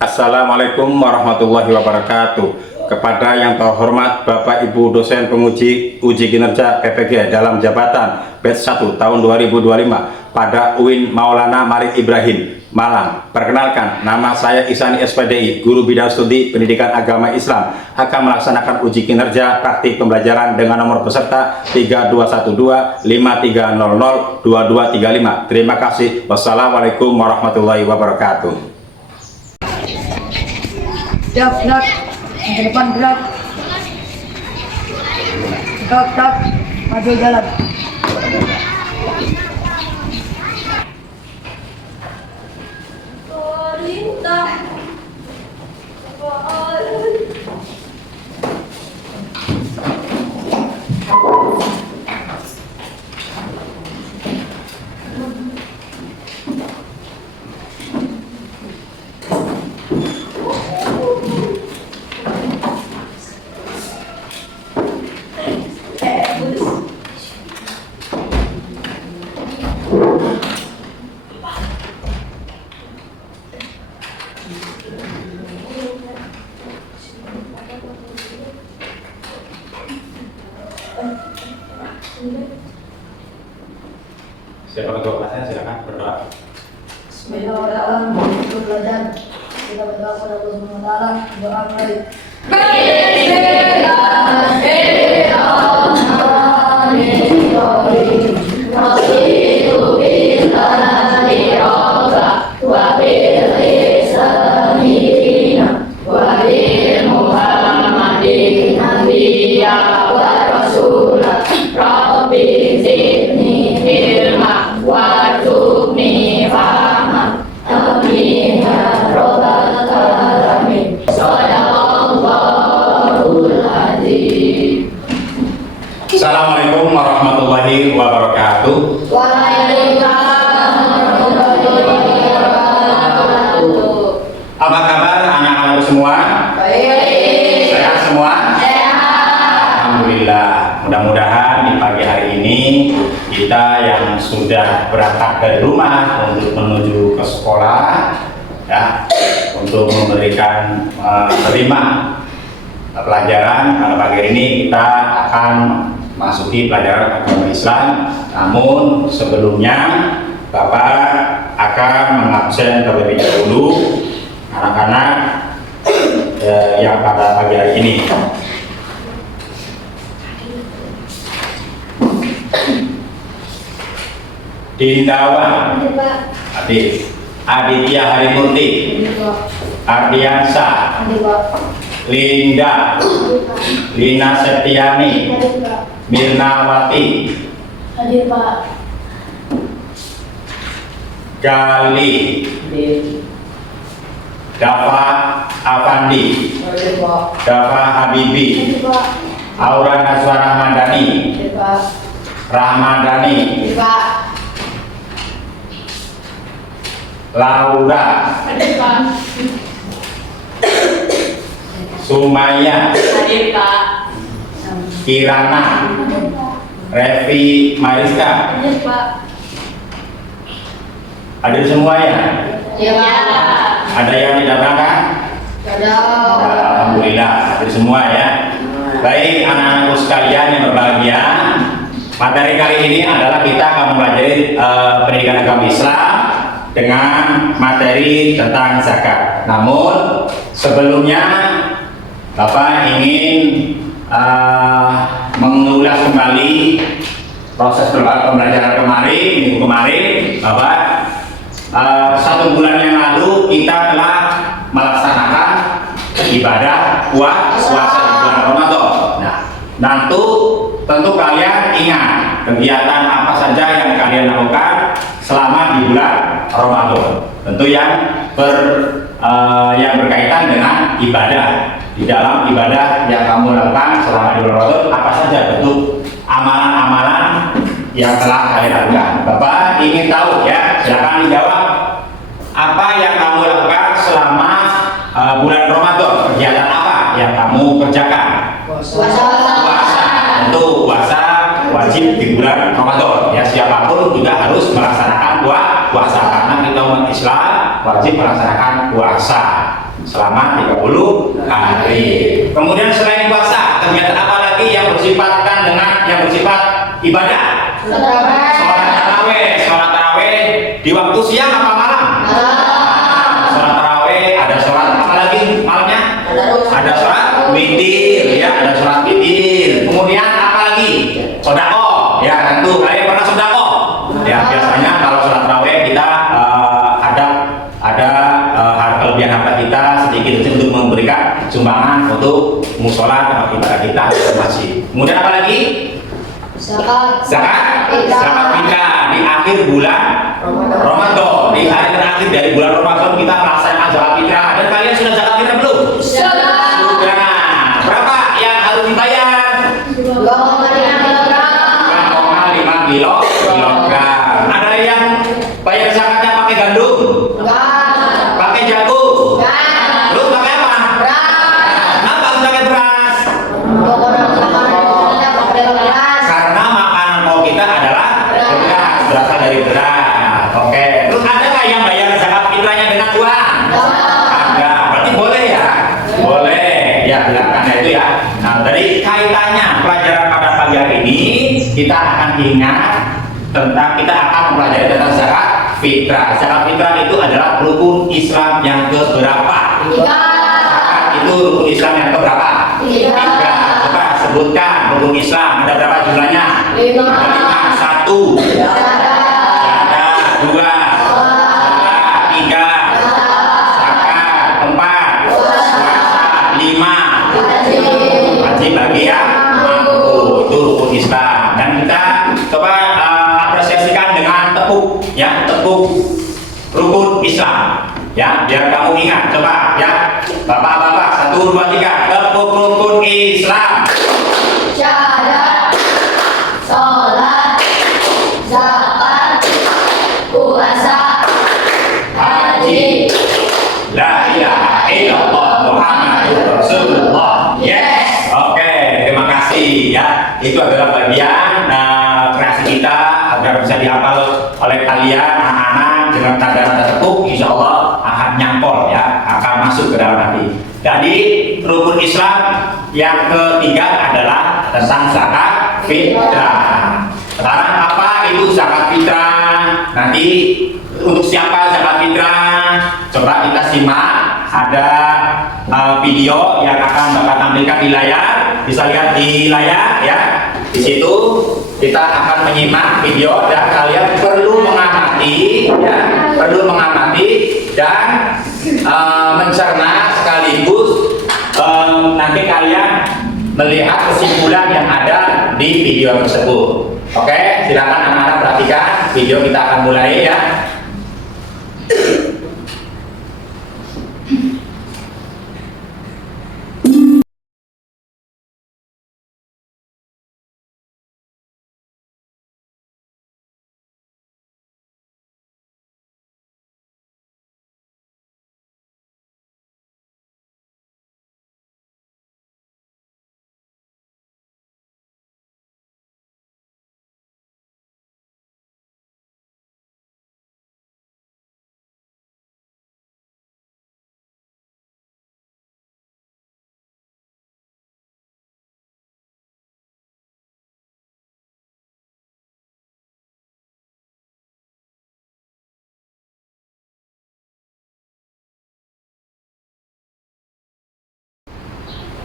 Assalamualaikum warahmatullahi wabarakatuh. Kepada yang terhormat Bapak Ibu dosen penguji uji kinerja PPG dalam jabatan batch 1 tahun 2025 pada UIN Maulana Malik Ibrahim, Malang. Perkenalkan, nama saya Ihsani SPDI, Guru Bidang Studi Pendidikan Agama Islam, akan melaksanakan uji kinerja praktik pembelajaran dengan nomor peserta 3212 5300 2235. Terima kasih. Wassalamualaikum warahmatullahi wabarakatuh. Siap, gerak. Ke depan gerak. Gerak. Maju jalan. Perintah Siapa ketua kelasnya? Silakan berdoa. Bismillahirrahmanirrahim. Belajar. Kita berdoa kepada Allah Subhanahu wa taala. Doa mulai. Assalamualaikum warahmatullahi wabarakatuh. Apa kabar anak-anak semua? Baik. Sehat semua? Alhamdulillah. Mudah-mudahan di pagi hari ini kita yang sudah berangkat dari rumah untuk menuju ke sekolah, ya, untuk memberikan terima pelajaran. Pada pagi hari ini kita akan masuki pelajaran agama Islam. Namun sebelumnya Bapak akan mengabsen terlebih dahulu anak-anak yang pada pagi hari ini. Dindawan Aditya Harimurti, Ardiansa, Linda, Lina Septiani, Mirnawati, Hadir Pak. Gali, Dafa Afandi, Hadir Pak. Dafa Habibi, Hadir Pak. Aura Naswa Rahmadani, Hadir Pak. Rahmadani, Hadir Pak. Laura, Hadir Pak. Sumaya, Hadir Pak. Kirana, Hadir Pak. Revi Mariska. Hadir Pak. Hadir semua ya? Ya. Ada yang tidak berangkat? Ada. Alhamdulillah, hadir semua ya. Baik anak-anakku sekalian yang berbahagia, materi kali ini adalah kita akan mempelajari pendidikan agama Islam dengan materi tentang zakat. Namun sebelumnya Bapak ingin mengulas kembali proses pembelajaran kemarin, minggu kemarin, Bapak. 1 bulan yang lalu kita telah melaksanakan ibadah puasa di bulan Ramadan. Nah, tentu kalian ingat kegiatan apa saja yang kalian lakukan selama di bulan Ramadan. Tentu yang berkaitan dengan ibadah. Di dalam ibadah yang kamu lakukan selama di bulan Ramadan, apa saja bentuk amalan-amalan yang telah kalian lakukan? Bapak ingin tahu ya, silakan dijawab. Apa yang kamu lakukan selama bulan Ramadan? Kegiatan apa yang kamu kerjakan? Puasa. Tentu puasa wajib di bulan Ramadan. Ya, siapapun juga harus melaksanakan puasa karena kita umat Islam wajib melaksanakan puasa. selama 30 hari. Kemudian selain puasa, kegiatan apa lagi yang bersifatkan dengan yang bersifat ibadah? Sholat taraweh di waktu siang apa malam? Sholat taraweh, ada sholat apa lagi malamnya? Ada sholat witir, ya, ada sholat witir. Kemudian apa lagi? Sodako, ya, tentu kalian pernah sodako. Ya, biasanya kalau sholat taraweh kita ada kelebihan harta kita sedikit untuk memberikan sumbangan untuk musola tempat ibadah kita masih. Kemudian apa lagi? Zakat fitrah di akhir bulan Ramadan. Di hari terakhir dari bulan Ramadan kita melaksanakan zakat fitrah. Dan kalian sudah zakat fitrah belum? Sudah. Berapa yang harus dibayar? 2,5 kilogram. Ada yang bayar zakatnya pakai gandum? Pakai jagung? Terus pakai apa? Kenapa harus pakai beras? Karena makanan pokok kita adalah beras, berasal dari beras. Oke. Terus ada nggak yang bayar zakat fitrahnya dengan uang? Ada. Berarti boleh ya? Boleh. Ya, silakan itu ya. Nah, dari kaitannya pelajaran pada pagi hari ini kita akan ingat tentang kita akan mempelajari tentang zakat fitrah. Zakat fitrah itu adalah rukun Islam yang keberapa? Zakat itu rukun Islam yang keberapa? 3. Coba sebutkan rukun Islam. Ada berapa jumlahnya? 5. 1. Ada 2. 3. Zakat. 4. Puasa. 5. Wajib bagi yang mampu. Itu rukun Islam. Dan kita coba apresiasikan dengan tepuk, ya, tepuk rukun Islam, ya, biar kamu ingat. Coba ya, bapak-bapak, 1, 2, 3, tepuk rukun Islam. Syahadat, sholat, zakat, puasa, haji, La ilaha illallah Muhammadur Rasulullah. Yes. Oke, terima kasih ya. Itu adalah bagian kreasi kita agar bisa dihafal oleh kalian anak-anak dengan tanda-tanda tepuk. Insya Allah akan nyangkol ya, akan masuk ke dalam hati. Jadi rukun Islam yang ketiga adalah tentang zakat fitrah. Sekarang apa itu zakat fitrah? Nanti untuk siapa zakat fitrah? Coba kita simak, ada video yang akan Bapak tampilkan di layar, bisa lihat di layar ya. Di situ kita akan menyimak video dan kalian perlu mengamati, ya, perlu mengamati dan mencerna sekaligus nanti kalian melihat kesimpulan yang ada di video tersebut. Oke, silakan anak-anak perhatikan video, kita akan mulai ya.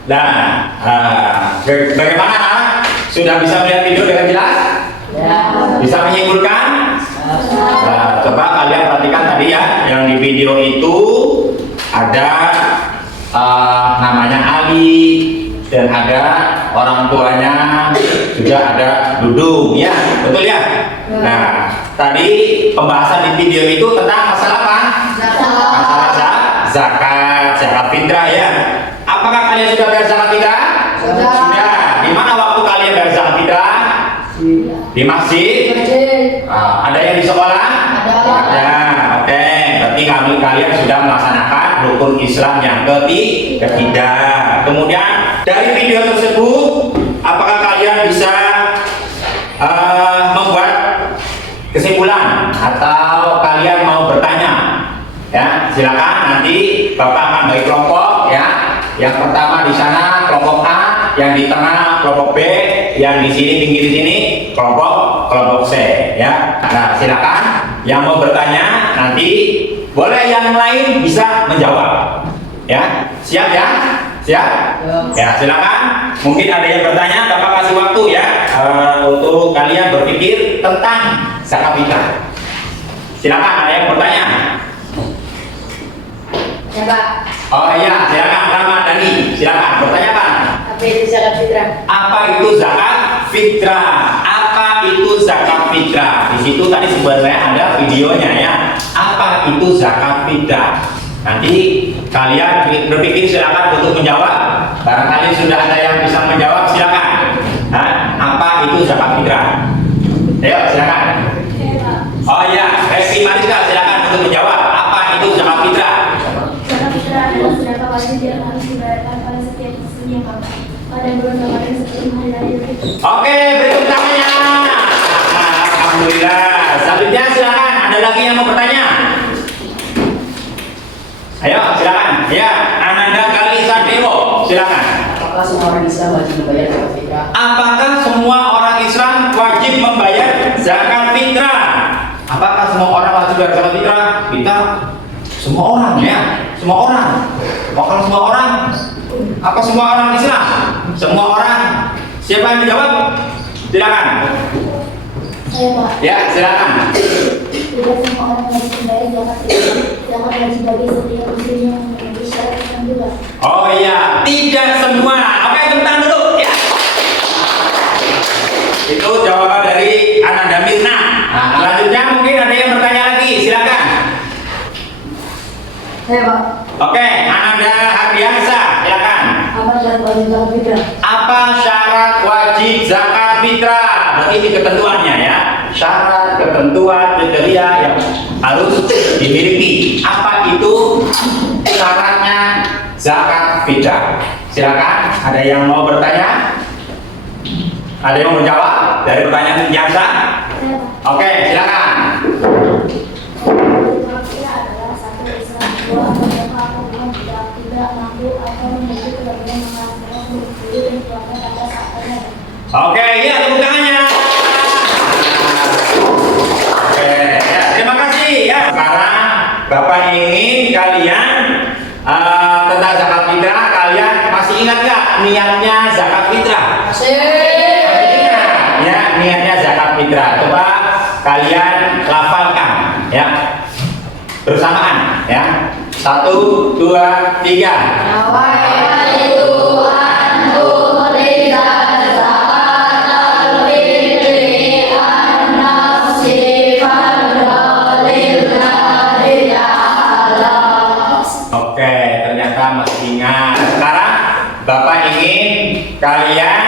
Nah, bagaimana anak? Sudah bisa melihat video dengan jelas? Ya. Bisa menyimpulkan? Nah, coba kalian perhatikan tadi ya, yang di video itu ada namanya Ali dan ada orang tuanya, juga ada Dudung, ya, betul ya? Nah, tadi pembahasan di video itu tentang masalah apa? Masalah zakat fitrah ya. Apakah kalian sudah bayar zakat fitrah? Sudah. Di mana waktu kalian bayar zakat fitrah? Di masjid? Ada yang di sekolah? Ada. Oke, berarti kalian sudah melaksanakan rukun Islam yang ketiga. Kemudian dari video tersebut, apakah kalian bisa membuat kesimpulan atau kalian mau bertanya? Ya, silakan nanti nanti Bapak akan bagi kelompok ya. Yang pertama di sana kelompok A, yang di tengah kelompok B, yang di sini pinggir sini kelompok C ya. Nah, silakan yang mau bertanya nanti boleh yang lain bisa menjawab. Ya, siap ya? Siap? Ya, silakan. Mungkin ada yang bertanya, Bapak kasih waktu ya untuk kalian berpikir tentang zakat fitrah. Silakan, ada yang bertanya? Ya Pak, Oh iya, silakan Rahmat Dani. Silakan bertanya Pak. apa itu zakat fitrah? Apa itu zakat fitrah? Apa itu zakat fitrah? Di situ tadi sebenarnya ada videonya ya. Apa itu zakat fitrah? Nanti kalian berpikir silakan untuk menjawab. Barangkali sudah ada yang bisa menjawab, silakan. Nah, apa itu zakat fitrah? Ayo silakan. Oh iya, Revi Mariska silakan untuk menjawab. Apa itu zakat fitrah? Zakat fitrah adalah sedekah wajib yang harus dibayarkan pada setiap muslim yang mampu pada bulan Ramadan sebelum hari raya Idul Fitri. Oke, beri tangannya. Alhamdulillah. Selanjutnya silakan. Ada lagi yang mau bertanya? Ayo silakan. Ya, Ananda Kalisa Dewo, silakan. Apakah semua orang Islam wajib membayar zakat fitrah? Apakah semua orang Islam wajib membayar zakat fitrah? Apakah semua orang wajib membayar zakat fitrah? Kita semua orang ya, semua orang. Kalau semua orang, apa semua orang Islam? Semua orang. Siapa yang menjawab? Silakan. Saya Pak, Ya, silakan. tidak semua orang wajib membayar zakat fitrah. Zakat wajib bagi setiap muslim yang memenuhi syarat Islam juga. Oh iya, tidak semua. Oke, tepuk tangan dulu ya. Itu jawaban dari Ananda Mirna. Nah, selanjutnya mungkin ada yang bertanya lagi, silakan. Saya Pak, Oke, Ananda Hardiansa, silakan. apa syarat wajib zakat fitrah? Apa syarat wajib zakat fitrah? Berarti ini ketentuannya ya. Syarat, ketentuan, kriteria yang harus dimiliki. Apa itu syaratnya zakat fitrah? Silakan, ada yang mau bertanya? Ada yang mau menjawab dari pertanyaan biasa? Saya Pak, Oke, silakan. zakat fitrah adalah satu Islam, dua apabila apapun tidak mampu atau memiliki kelebihan menghasilkan untuk diri dan keluarga pada saat ada. Oke, ya tepuk tangannya. Oke, ya, terima kasih ya. Sekarang Bapak ingin kalian tentang zakat fitrah, kalian masih ingat nggak niatnya zakat fitrah? Masih ingat ya niatnya zakat fitrah. Coba kalian lafalkan ya bersamaan ya. 1, 2, 3. Oke, ternyata masih ingat. Sekarang Bapak ingin kalian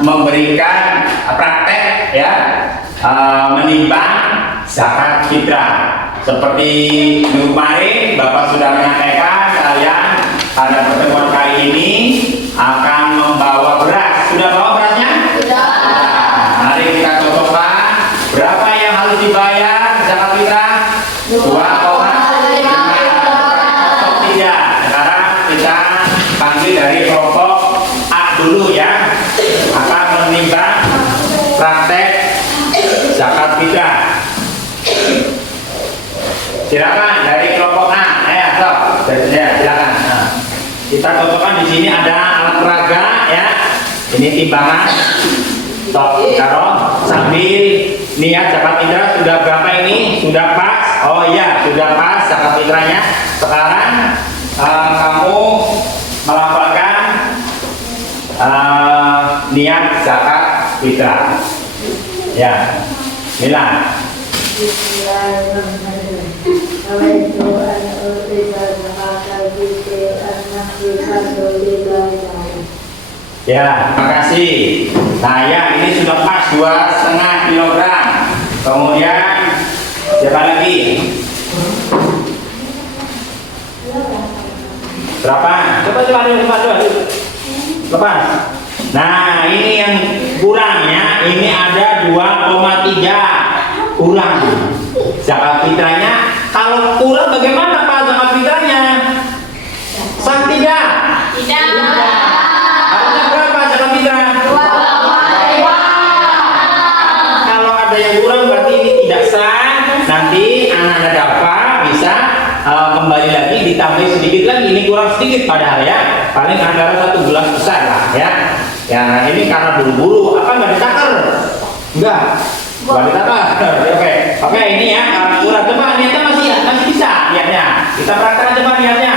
memberikan praktek ya, menimbang zakat fitrah. Seperti minggu kemarin Bapak sudah menyampaikan kalian pada pertemuan kali ini akan membawa beras. Sudah bawa berasnya? Sudah. Mari kita cocokkan berapa yang harus dibayar zakat fitrah? 2,5. Sekarang kita panggil dari kelompok A dulu ya, akan menimbang praktek zakat fitrah. Silakan dari kelompok A. Silakan. Nah, kita cocokkan di sini ada alat peraga ya. Ini timbangan. Stop, taruh sambil niat zakat fitrah sudah berapa ini? Sudah pas? Oh iya, sudah pas zakat fitrahnya. Sekarang kamu melafalkan niat zakat fitrah. Ya, Mila. Bismillahirrahmanirrahim. Nawaitu an ukhrija zakata fitri an-nafsi fadlillahi ta'ala. Ya, terima kasih. Nah ya, ini sudah pas 2,5 kilogram. Kemudian siapa lagi? Berapa? Coba. Lepas. Nah, ini yang kurang ya. Ini ada 2,3 kurang. Zakat fitrahnya kalau kurang bagaimana sedikit padahal ya, paling antara 1 gelas besar lah ya. Ya ini karena buru-buru, apa nggak ditakar? Enggak ditakar. Oke ini ya, kurang coba niatnya masih bisa niatnya. Kita praktekkan coba niatnya.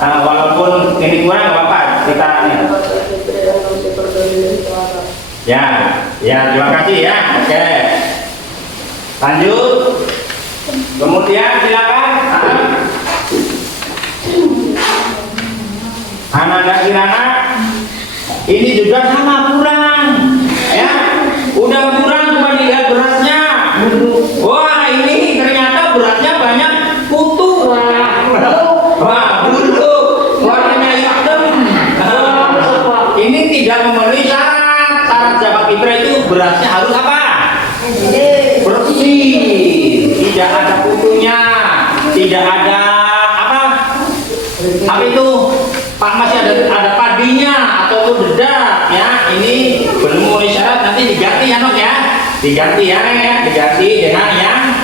Walaupun ini kurang nggak apa-apa, kita nih. Ya terima kasih ya. Oke. Lanjut. Kemudian silakan. Ananda Kirana. Ini juga sama kurang. Ya. Udah kurang, coba dilihat berasnya. Wah, ini ternyata berasnya banyak kutu. Wah, bulu. Warnanya hitam. Ini tidak memenuhi syarat. Syarat zakat fitrah itu berasnya harus apa? Bersih. Tidak ada kutunya. Tidak ada apa itu? Pak, masih ada padinya atau dedak ya. Ini belum memenuhi syarat, nanti diganti ya Nok ya. Diganti ya Neng ya. Diganti dengan yang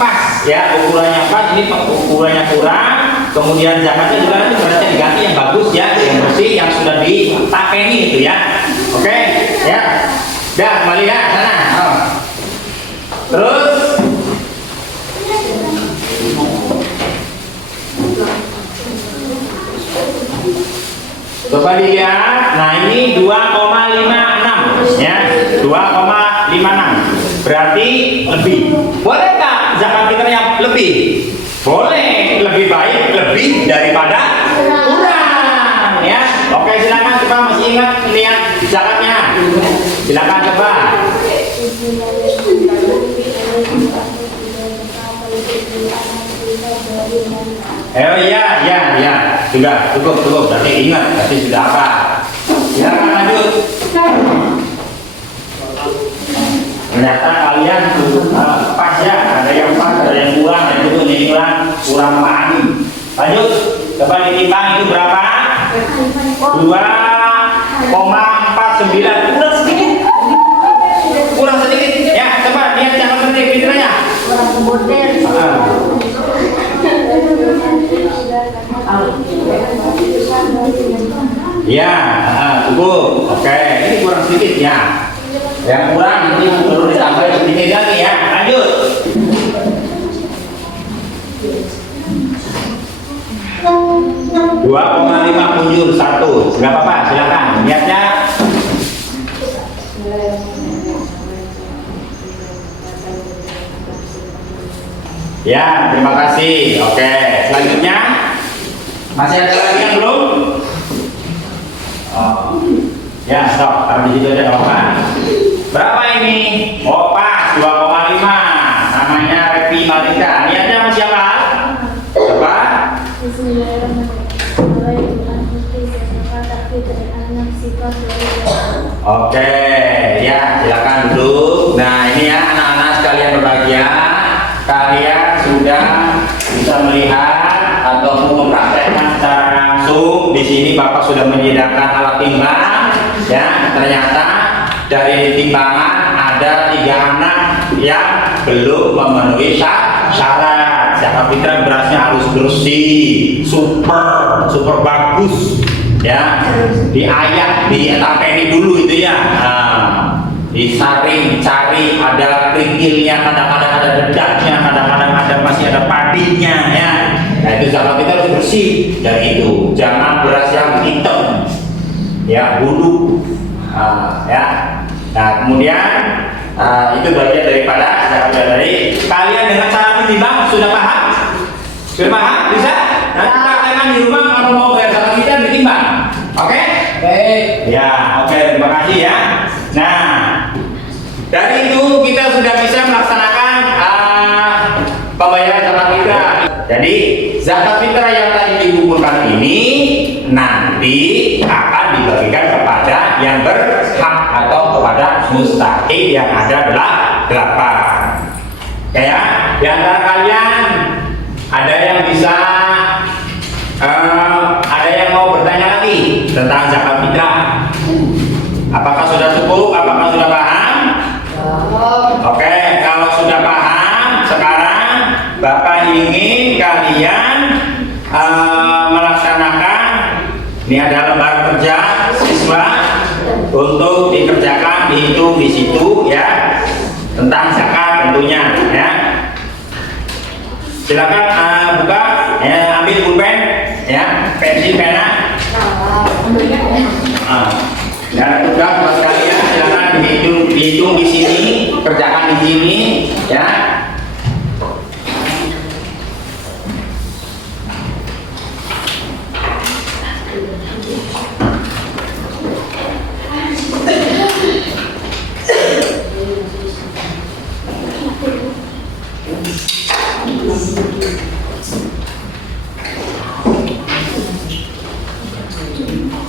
pas ya, ukurannya pas. Ini ukurannya kurang. Kemudian zakatnya juga nanti berarti diganti yang bagus ya, yang bersih, yang sudah ditapeni itu ya. Oke ya. Dah kembali ya sana. Terus coba dilihat. Nah ini 2,56 ya, 2,56 berarti lebih. Bolehkah zakat fitrahnya lebih? Boleh, lebih baik lebih daripada kurang ya. Oke silakan coba, masih ingat lihat zakatnya? Silakan coba. Ya juga cukup berarti ingat, berarti sudah apa. Silakan lanjut. Ternyata kalian pas ya, ada yang pas, ada yang kurang, ada yang itu kurang memahami. Lanjut, coba ditimbang itu berapa? 2,49. Kurang sedikit ya. Coba lihat jangan seperti fitrahnya. Ya, cukup. Oke, ini kurang sedikit ya. Yang kurang nanti perlu ditambah sedikit lagi ya. Lanjut. $2,51. Nggak apa-apa, silakan. Lihatnya. Ya, terima kasih. Oke, selanjutnya masih ada lagi yang belum? Ya, stop. Taruh di situ aja, apa? Berapa ini? Oh, pas 2,5. Namanya Repi Malika. Niatnya sama siapa? Coba. Oke, ya silakan duduk. Nah, ini ya anak-anak sekalian berbahagia. Kalian sudah bisa melihat atau mempraktekkan secara langsung. Di sini Bapak sudah menyediakan alat timbang. Ya, ternyata dari timbangan ada 3 anak yang belum memenuhi syarat. Zakat fitrah berasnya harus bersih, super bagus. Ya, diayak, ditapeni dulu itu ya. Disaring, cari, ada kerikilnya, kadang-kadang ada dedaknya, kadang-kadang ada masih ada padinya ya. Nah itu zakat fitrah harus bersih. Dan itu jangan beras yang hitam ya, bulu ya. Nah kemudian itu bagian daripada zakat dari kalian. Dengan cara menimbang sudah paham? Sudah paham? Bisa? Nanti praktekkan di rumah kalau mau bayar zakat fitrah ditimbang. Oke? Baik. Ya, oke, terima kasih ya. Nah, dari itu kita sudah bisa melaksanakan pembayaran zakat fitrah. Jadi zakat fitrah yang tadi dikumpulkan ini nanti akan dibagikan kepada yang berhak atau kepada mustahik yang ada 8. Kayak di antara kalian ada yang bisa ada yang mau bertanya lagi tentang zakat fitrah? Apakah sudah cukup? Apakah sudah paham? Oke, kalau sudah paham, sekarang Bapak ingin kalian melaksanakan dihitung di situ ya, tentang zakat tentunya ya. Silakan buka, ambil pulpen ya, pensil, pena. Dan tugas buat kalian silakan dihitung di sini, kerjakan di sini ya.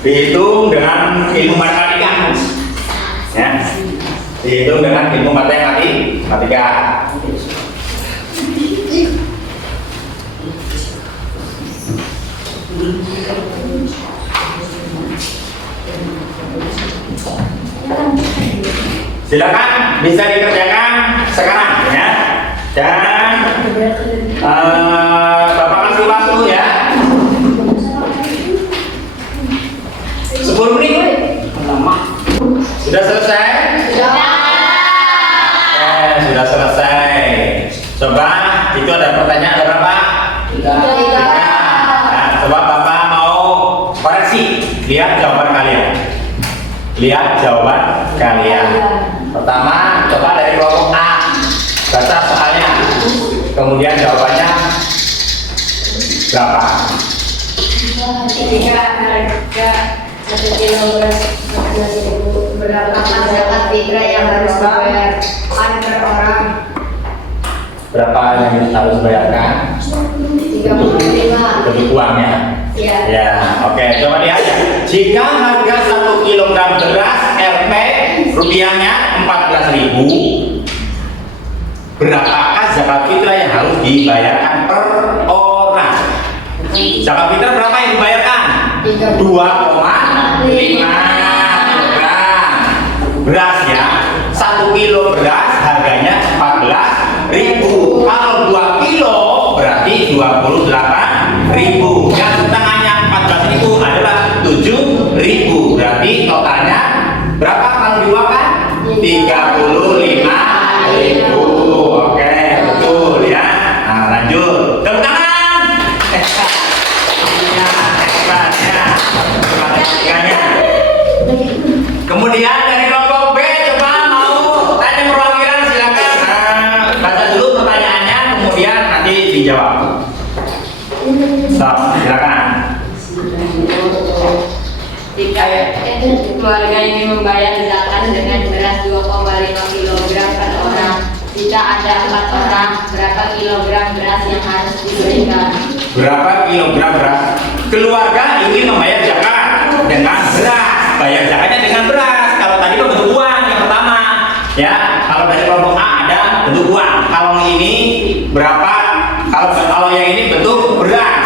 Dihitung dengan ilmu matematika ya, dihitung dengan ilmu matematika. Silakan bisa dikerjakan sekarang ya, dan Bapak kasih waktu ya 10 menit. Lama. Sudah selesai? Sudah selesai. Coba itu ada pertanyaan berapa? 3. Nah, coba Bapak mau koreksi. Lihat jawaban kalian. Pertama, coba dari kelompok A. Baca soalnya. Kemudian jawabannya berapa? 3 harga 1 kilo beras 11.000. Berapa zakat fitrah yang harus dibayar per orang? Berapa yang harus dibayarkan? 35. Untuk uangnya? Ya. Ya, oke. Coba lihat. Jika harga 1 kilogram beras Rp rupiahnya 14.000, berapakah zakat fitrah yang harus dibayarkan per orang? Zakat fitrah berapa yang dibayarkan? 2,5 kilogram beras ya. 1 kilo beras harganya 14.000. Kalau 2 kilo berarti 28.000. Yang setengahnya 14.000 adalah 7.000. Berarti totalnya berapa kalau diwakaf? 35.000. Oke, betul ya. Nah, lanjut. Tepuk tangan. Kemudian dari kelompok B, coba mau tanya perwakilan, silakan baca dulu pertanyaannya, kemudian nanti dijawab. Stop, silakan. Jika keluarga ini membayar zakat dengan beras 2,5 kg per orang, jika ada 4 orang, berapa kilogram beras yang harus diberikan? Berapa kilogram beras? Keluarga ingin membayar zakat dengan beras, bayar zakatnya dengan beras. Kalau tadi itu bentuk uang yang pertama, ya. Kalau dari kelompok A ada bentuk uang. Kalau ini berapa? Kalau yang ini bentuk beras.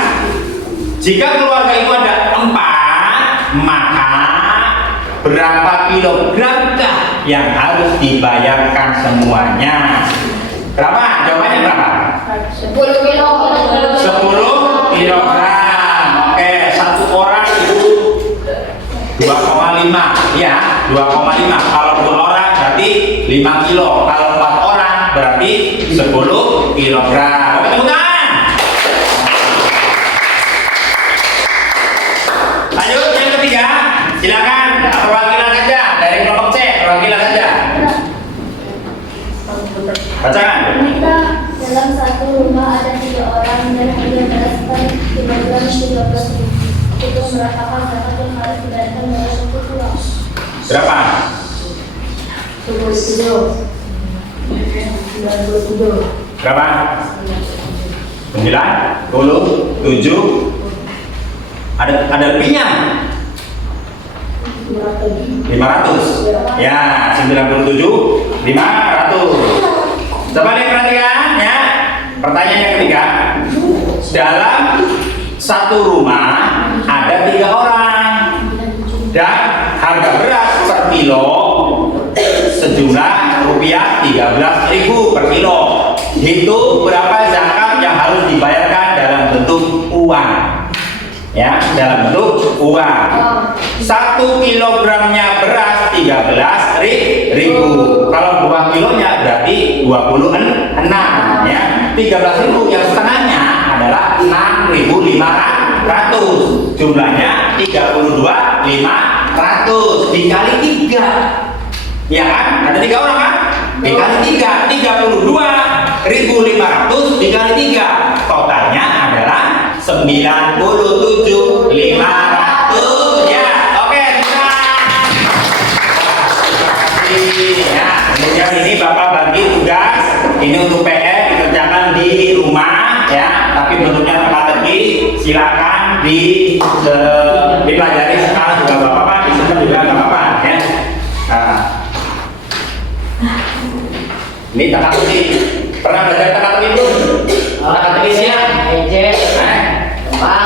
Jika keluarga itu ada 4, maka berapa kilogramkah yang harus dibayarkan semuanya? Berapa? Jawabannya berapa? 10 kilo. 10 kilogram. Oke, satu orang itu 2,5 ya, 2,5. Kalau 2 orang berarti 5 kilo. Kalau 4 orang berarti 10 kilogram. Oke, tepuk tangan. Lanjut yang ketiga, silakan perwakilan saja dari kelompok C, perwakilan saja. Bacakan. Jika dalam satu rumah ada 3 orang dan harga beras per kilogram 13.000, itu berapakah zakat yang harus dibayarkan dalam satu pulau? Berapa? 27. Berapa? 97. Ada lebihnya? 500. Ya, 97, 500. Coba diperhatikan ya. Pertanyaan yang ketiga. Dalam satu rumah ada 3 orang dan harga beras per kilo sejumlah rupiah 13.000 per kilo. Hitung berapa zakat yang harus dibayarkan dalam bentuk uang. Ya, dalam bentuk uang. 1 kilogramnya beras 13.000 13.000. Kalau 2 kilonya berarti 26 ya. 13.000 yang setengahnya adalah 6.500. Jumlahnya 32.500 dikali 3. Ya kan? Ada 3 orang kan? Dikali 3, 32.500 dikali 3. Totalnya adalah 97.500 ya. Oke, bisa. Ya, kemudian ini Bapak bagi tugas. Ini untuk PR dikerjakan di rumah ya, tapi bentuknya teka-teki. Silakan dipelajari sekarang juga Bapak, Pak. Disimpan juga nggak apa-apa ya. Nah, ini teka-teki. Pernah belajar teka-teki belum? Teka-teki siap?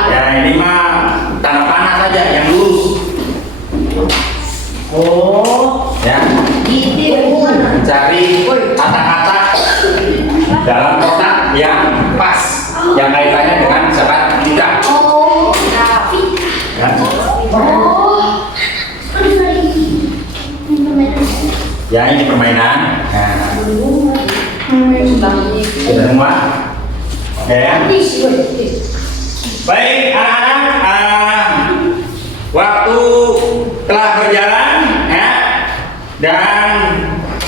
Ya ini mah tanda panah saja yang lurus. Oh, Ya, Gitu. cari kata-kata dalam kotak yang pas, yang kaitannya dengan sahabat kita. Oh, Ya. Ya ini permainan. Nah, sudah semua. Ya. Baik anak-anak, waktu telah berjalan ya, dan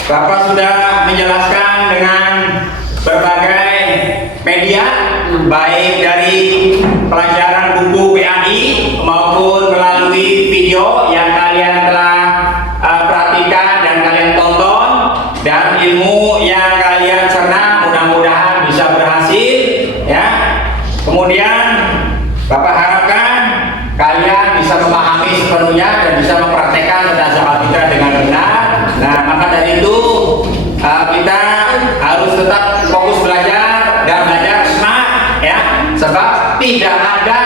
Bapak sudah menjelaskan dengan berbagai media, baik dari pelajaran buku PAI maupun melalui video yang kalian telah perhatikan dan kalian tonton, dan ilmu yang kalian cerna mudah-mudahan bisa berhasil ya. Kemudian Bapak harapkan kalian bisa memahami sepenuhnya dan bisa mempraktekkan zakat fitrah dengan benar. Nah, maka dari itu kita harus tetap fokus belajar dan belajar semangat ya, sebab tidak ada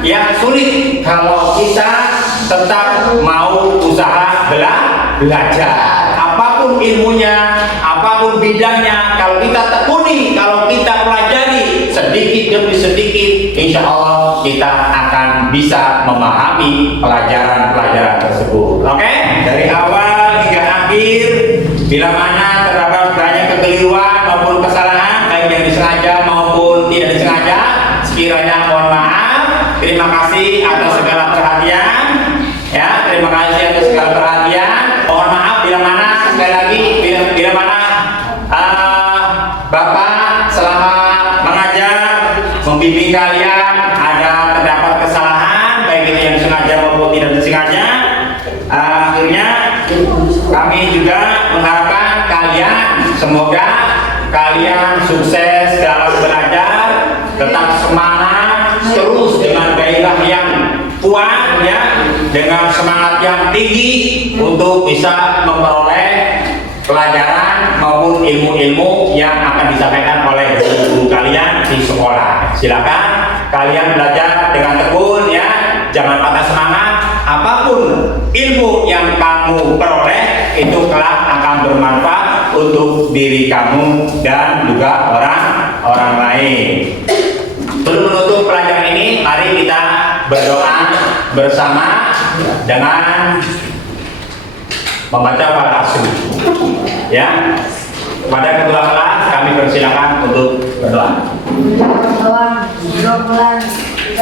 yang sulit kalau kita tetap mau usaha belajar. Apapun ilmunya, apapun bidangnya, kalau kita tekuni, kalau kita pelajari sedikit demi sedikit, insya Allah kita akan bisa memahami pelajaran-pelajaran tersebut. Oke? Dari awal hingga akhir, bila mana terdapat banyak kekeliruan maupun kesalahan, baik yang disengaja maupun tidak disengaja, sekiranya mohon maaf. Terima kasih atas segala perhatian. Ya, terima kasih atas segala perhatian. Mohon maaf bila mana sekali lagi bila mana Bapak selama mengajar membimbing kalian ada terdapat kesalahan, baik itu yang sengaja maupun tidak disengaja. Akhirnya kami juga mengharapkan kalian, semoga kalian sukses dalam belajar, tetap semangat terus dengan gairah yang kuat ya, dengan semangat yang tinggi untuk bisa memperoleh pelajaran maupun ilmu-ilmu yang akan disampaikan oleh guru kalian di sekolah. Silakan kalian belajar dengan tekun ya, jangan patah semangat. Apapun ilmu yang kamu peroleh itu kelak akan bermanfaat untuk diri kamu dan juga orang lain. Sebelum menutup pelajaran ini, mari kita berdoa bersama dengan membaca Al-Asr. Ya, pada ketua kelas kami persilakan untuk berdoa. Kita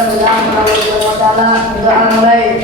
berdoa mulai.